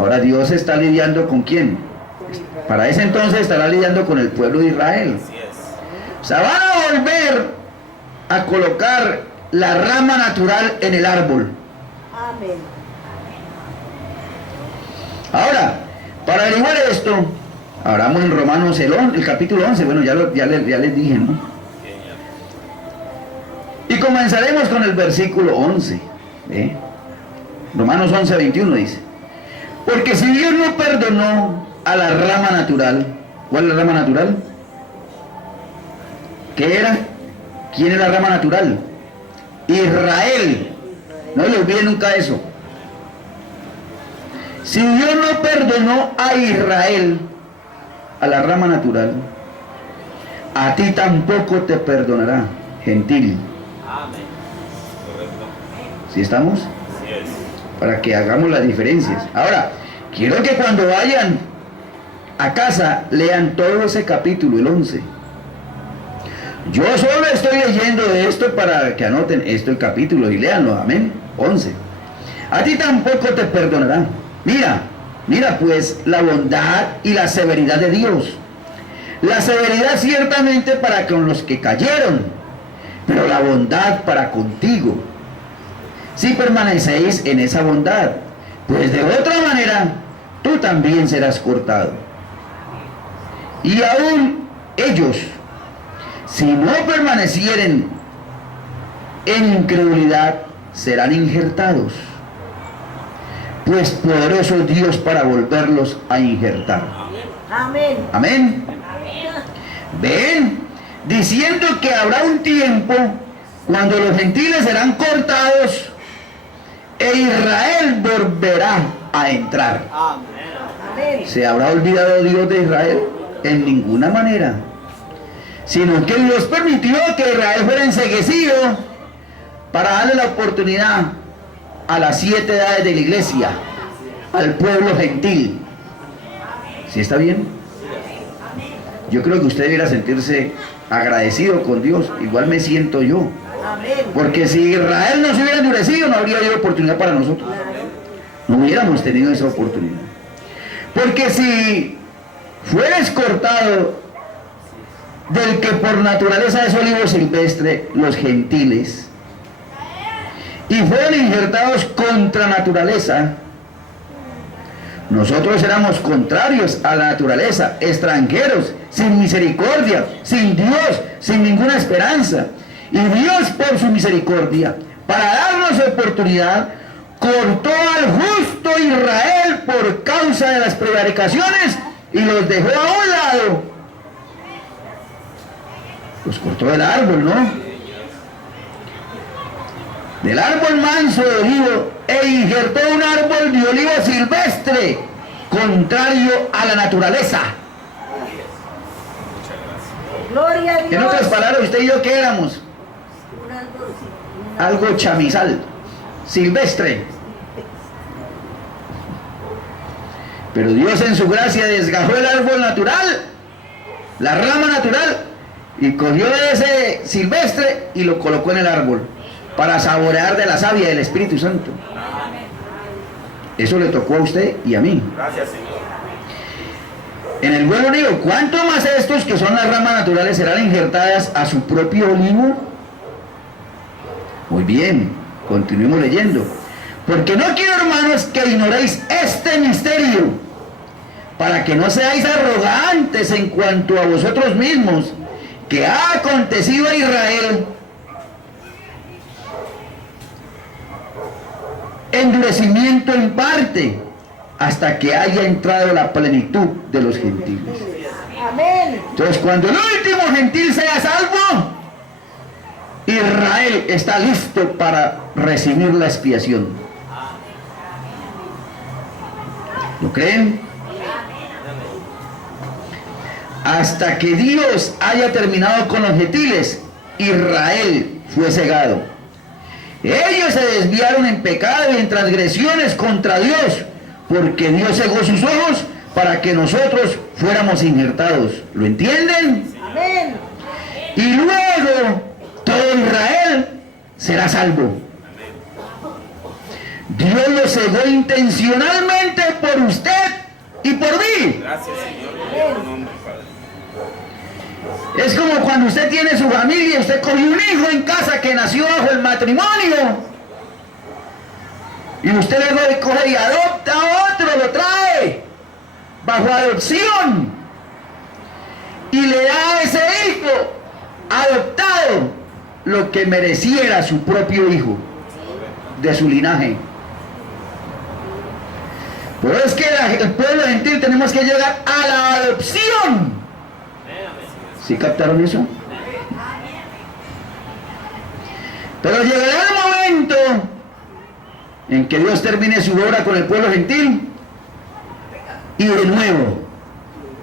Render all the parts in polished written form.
Ahora Dios está lidiando ¿con quién? Para ese entonces estará lidiando con el pueblo de Israel. O sea, van a volver a colocar la rama natural en el árbol. Amén. Ahora, para averiguar esto, hablamos en Romanos el capítulo 11, bueno, ya les dije, ¿no? Y comenzaremos con el versículo 11. Romanos 11, 21 dice: porque si Dios no perdonó a la rama natural, ¿cuál es la rama natural? ¿Qué era? ¿Quién es la rama natural? Israel. No le olviden nunca eso. Si Dios no perdonó a Israel, a la rama natural, a ti tampoco te perdonará, gentil. Amén. Correcto. ¿Sí estamos? Así es. Para que hagamos las diferencias. Ahora, quiero que cuando vayan a casa lean todo ese capítulo, el 11. Yo solo estoy leyendo esto para que anoten esto, el capítulo, y léanlo, amén. 11. A ti tampoco te perdonará. Mira pues la bondad y la severidad de Dios. La severidad ciertamente para con los que cayeron, pero la bondad para contigo, si permanecéis en esa bondad, pues de otra manera tú también serás cortado. Y aún ellos, si no permanecieren en incredulidad, serán injertados, pues poderoso es Dios para volverlos a injertar. Amén. Amén. Ven, diciendo que habrá un tiempo cuando los gentiles serán cortados e Israel volverá a entrar. Amén. ¿Se habrá olvidado Dios de Israel? En ninguna manera. Sino que Dios permitió que Israel fuera enceguecido para darle la oportunidad a las 7 edades de la iglesia, al pueblo gentil. ¿Sí está bien? Yo creo que usted debiera sentirse agradecido con Dios, igual me siento yo. Amén. Porque si Israel no se hubiera endurecido, no habría habido oportunidad para nosotros. No hubiéramos tenido esa oportunidad. Porque si fueres cortado del que por naturaleza es olivo silvestre, los gentiles, y fueron injertados contra naturaleza, nosotros éramos contrarios a la naturaleza, extranjeros, sin misericordia, sin Dios, sin ninguna esperanza. Y Dios, por su misericordia, para darnos oportunidad, cortó al justo Israel por causa de las prevaricaciones y los dejó a un lado. Los cortó del árbol, ¿no? Del árbol manso de olivo, e injertó un árbol de olivo silvestre, contrario a la naturaleza. Gloria a Dios. En otras palabras, usted y yo, ¿qué éramos? Algo chamizal, silvestre. Pero Dios en su gracia desgajó el árbol natural, la rama natural, y cogió ese silvestre y lo colocó en el árbol, para saborear de la savia del Espíritu Santo. Eso le tocó a usted y a mí. Gracias, Señor. En el buen olivo, ¿cuánto más estos que son las ramas naturales serán injertadas a su propio olivo? Muy bien, continuemos leyendo. Porque no quiero, hermanos, que ignoréis este misterio, para que no seáis arrogantes en cuanto a vosotros mismos, que ha acontecido a Israel endurecimiento en parte, hasta que haya entrado la plenitud de los gentiles. Amén. Entonces, cuando el último gentil sea salvo, Israel está listo para recibir la expiación. ¿Lo creen? Hasta que Dios haya terminado con los gentiles, Israel fue cegado. Ellos se desviaron en pecado y en transgresiones contra Dios, porque Dios cegó sus ojos para que nosotros fuéramos injertados. ¿Lo entienden? Amén. Y luego todo Israel será salvo. Dios lo cegó intencionalmente por por mí. Gracias, Señor. En tu nombre, Padre. Es como cuando usted tiene su familia, usted coge un hijo en casa que nació bajo el matrimonio. Y usted luego coge y adopta a otro, lo trae bajo adopción. Y le da a ese hijo adoptado lo que mereciera su propio hijo de su linaje. Por eso es que el pueblo gentil tenemos que llegar a la adopción. ¿Sí captaron eso? Pero llegará el momento en que Dios termine su obra con el pueblo gentil y de nuevo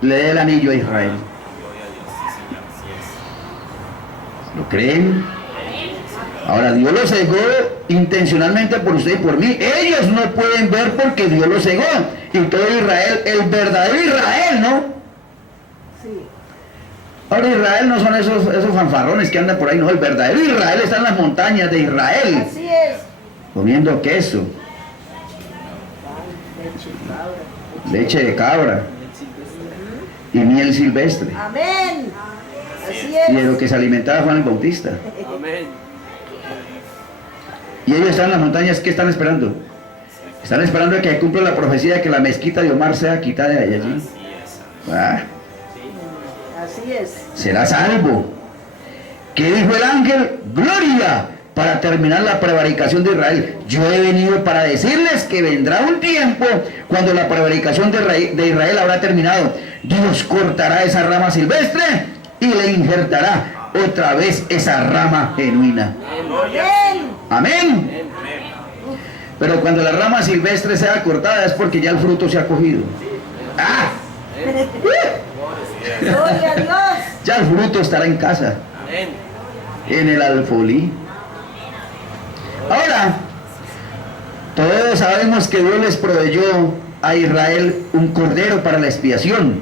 le dé el anillo a Israel. Gloria a Dios. Sí, Señor. Así es. ¿Lo creen? Ahora, Dios lo cegó intencionalmente por usted y por mí. Ellos no pueden ver porque Dios lo cegó. Y todo Israel, el verdadero Israel, ¿no? Sí. Ahora Israel no son esos fanfarrones que andan por ahí, no. El verdadero Israel está en las montañas de Israel, Así es. comiendo queso, leche de cabra y miel silvestre. Amén. Así Y de es. lo que se alimentaba Juan el Bautista. Amén. Y ellos están en las montañas, ¿qué están esperando? Están esperando a que cumpla la profecía de que la mezquita de Omar sea quitada de allí. Así es. Ah, Así es. será salvo. ¿Qué dijo el ángel? Gloria, para terminar la prevaricación de Israel. Yo he venido para decirles que vendrá un tiempo cuando la prevaricación de Israel habrá terminado. Dios cortará esa rama silvestre y le injertará otra vez esa rama genuina. Amén. Amén. Pero cuando la rama silvestre sea cortada es porque ya el fruto se ha cogido. ¡Ah! Gloria a Dios. Ya el fruto estará en casa, Amén. en el alfolí. Ahora, todos sabemos que Dios les proveyó a Israel un cordero para la expiación.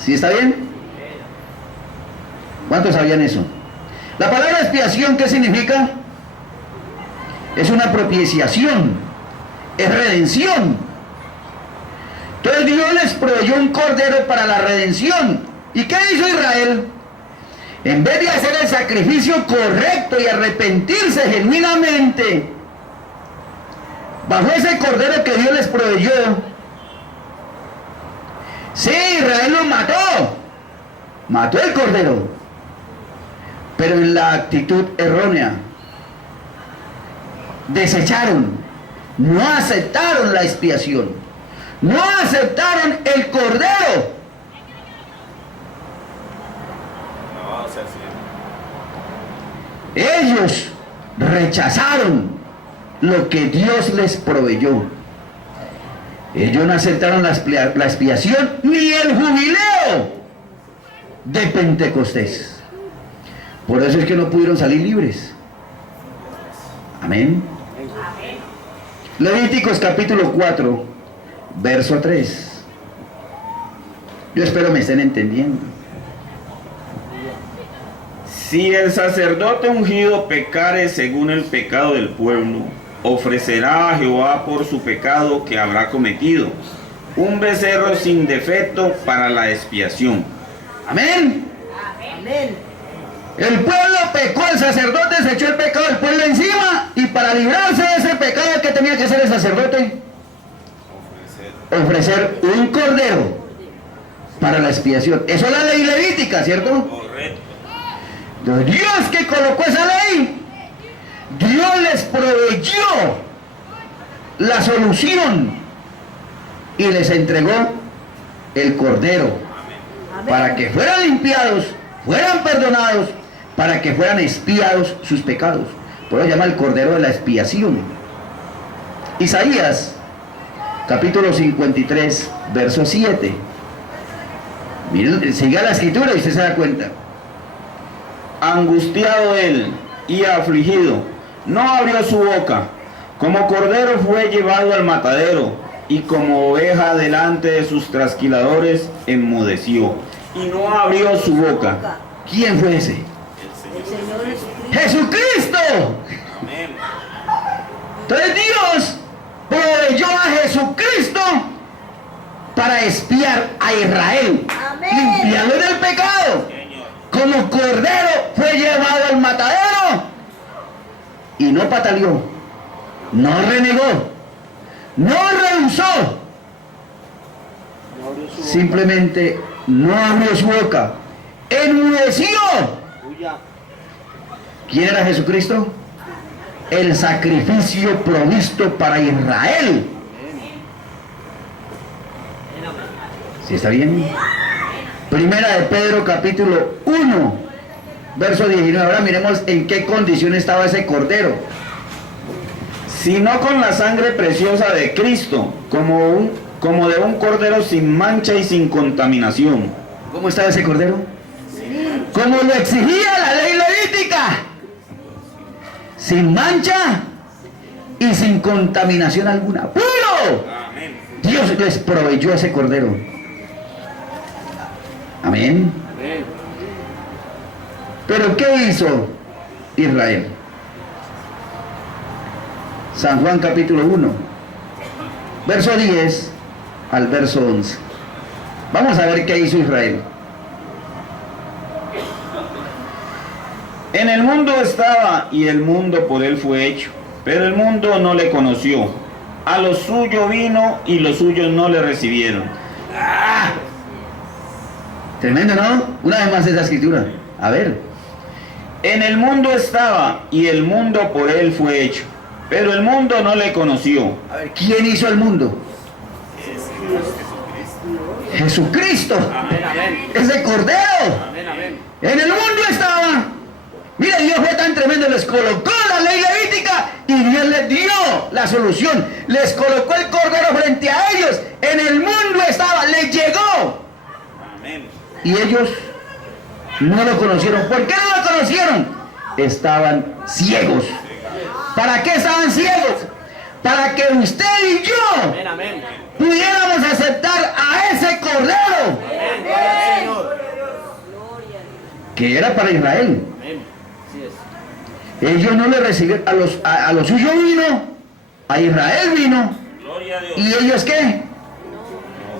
¿Sí está bien? ¿Cuántos sabían eso? La palabra expiación, ¿qué significa? Es una propiciación, es redención. Entonces Dios les proveyó un cordero para la redención. ¿Y qué hizo Israel? En vez de hacer el sacrificio correcto y arrepentirse genuinamente, bajo ese cordero que Dios les proveyó, sí, Israel lo mató el cordero, pero en la actitud errónea. Desecharon, no aceptaron la expiación, no aceptaron el cordero. No, o sea, sí. Ellos rechazaron lo que Dios les proveyó. Ellos no aceptaron la expiación ni el jubileo de Pentecostés. Por eso es que no pudieron salir libres. Amén. Levíticos capítulo 4, verso 3. Yo espero me estén entendiendo. Si el sacerdote ungido pecare según el pecado del pueblo, ofrecerá a Jehová por su pecado que habrá cometido un becerro sin defecto para la expiación. Amén. Amén. El pueblo pecó, el sacerdote se echó el pecado del pueblo encima, y para librarse de ese pecado, ¿qué tenía que hacer el sacerdote? Ofrecer un cordero para la expiación. Eso es la ley levítica, ¿cierto? Correcto. Entonces, Dios que colocó esa ley, Dios les proveyó la solución y les entregó el cordero Amén. para que fueran limpiados, fueran perdonados, para que fueran expiados sus pecados. Por eso se llama el cordero de la expiación. Isaías capítulo 53 verso 7. Miren, siga la escritura y usted se da cuenta. Angustiado él y afligido, no abrió su boca. Como cordero fue llevado al matadero, y como oveja delante de sus trasquiladores enmudeció, y no abrió su boca. ¿Quién fue ese? El Señor Jesucristo. ¡Jesucristo! Amén. Entonces Dios proveyó a Jesucristo para para expiar a Israel, Amén. limpiarlo del pecado. Como cordero fue llevado al matadero y no pataleó, no renegó, no rehusó, simplemente no abrió su boca, enmudeció. ¿Quién era Jesucristo? El sacrificio provisto para Israel. ¿Sí está bien? Primera de Pedro capítulo 1, verso 19. Ahora miremos en qué condición estaba ese cordero. Sino con la sangre preciosa de Cristo, como de un cordero sin mancha y sin contaminación. ¿Cómo estaba ese cordero? Como lo exigía la ley levítica. Sin mancha y sin contaminación alguna. ¡Puro! Dios les proveyó ese cordero. Amén. Pero ¿qué hizo Israel? San Juan capítulo 1, verso 10 al verso 11. Vamos a ver qué hizo Israel. En el mundo estaba y el mundo por él fue hecho, pero el mundo no le conoció. A lo suyo vino y los suyos no le recibieron. ¡Ah! Tremendo, ¿no? Una vez más esa escritura. A ver. En el mundo estaba y el mundo por él fue hecho, pero el mundo no le conoció. A ver, ¿quién hizo el mundo? Jesucristo. Ese cordero. En el mundo estaba. Mira, Dios fue tan tremendo, les colocó la ley levítica y Dios les dio la solución. Les colocó el cordero frente a ellos. En el mundo estaba, les llegó. Y ellos no lo conocieron. ¿Por qué no lo conocieron? Estaban ciegos. ¿Para qué estaban ciegos? Para que usted y yo pudiéramos aceptar a ese cordero que era para Israel. Ellos no le recibieron, a los suyos vino, a Israel vino, y ellos ¿qué?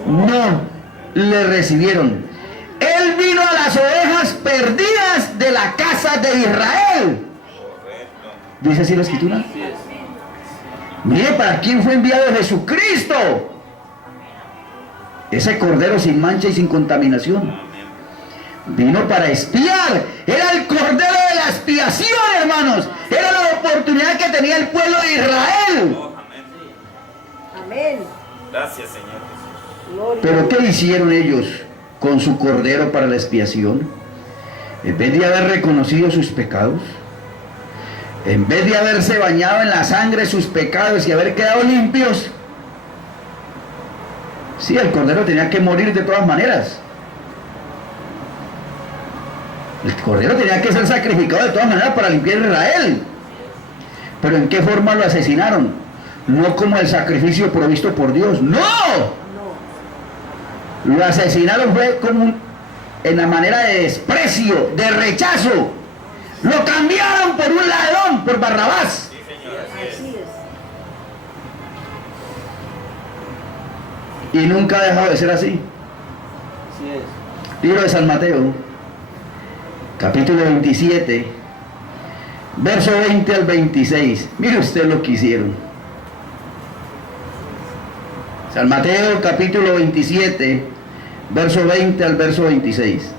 No le recibieron. Él vino a las ovejas perdidas de la casa de Israel. ¿Dice así la escritura? Mire, ¿para quién fue enviado Jesucristo? Ese cordero sin mancha y sin contaminación. Vino para expiar. Era el cordero de la expiación, hermanos. Era la oportunidad que tenía el pueblo de Israel. Amén. Gracias, Señor Jesús. Gloria. Pero ¿qué hicieron ellos con su cordero para la expiación? En vez de haber reconocido sus pecados, en vez de haberse bañado en la sangre de sus pecados y haber quedado limpios, sí, el cordero tenía que morir de todas maneras. El cordero tenía que ser sacrificado de todas maneras para limpiar a Israel. Pero ¿en qué forma lo asesinaron? No como el sacrificio provisto por Dios. ¡No! Lo asesinaron fue como en la manera de desprecio, de rechazo. Lo cambiaron por un ladrón, por Barrabás. Sí, Señor. Así es. Y nunca ha dejado de ser así. Libro de San Mateo, capítulo 27, verso 20 al 26. Mire usted lo que hicieron. San Mateo, capítulo 27, verso 20 al verso 26.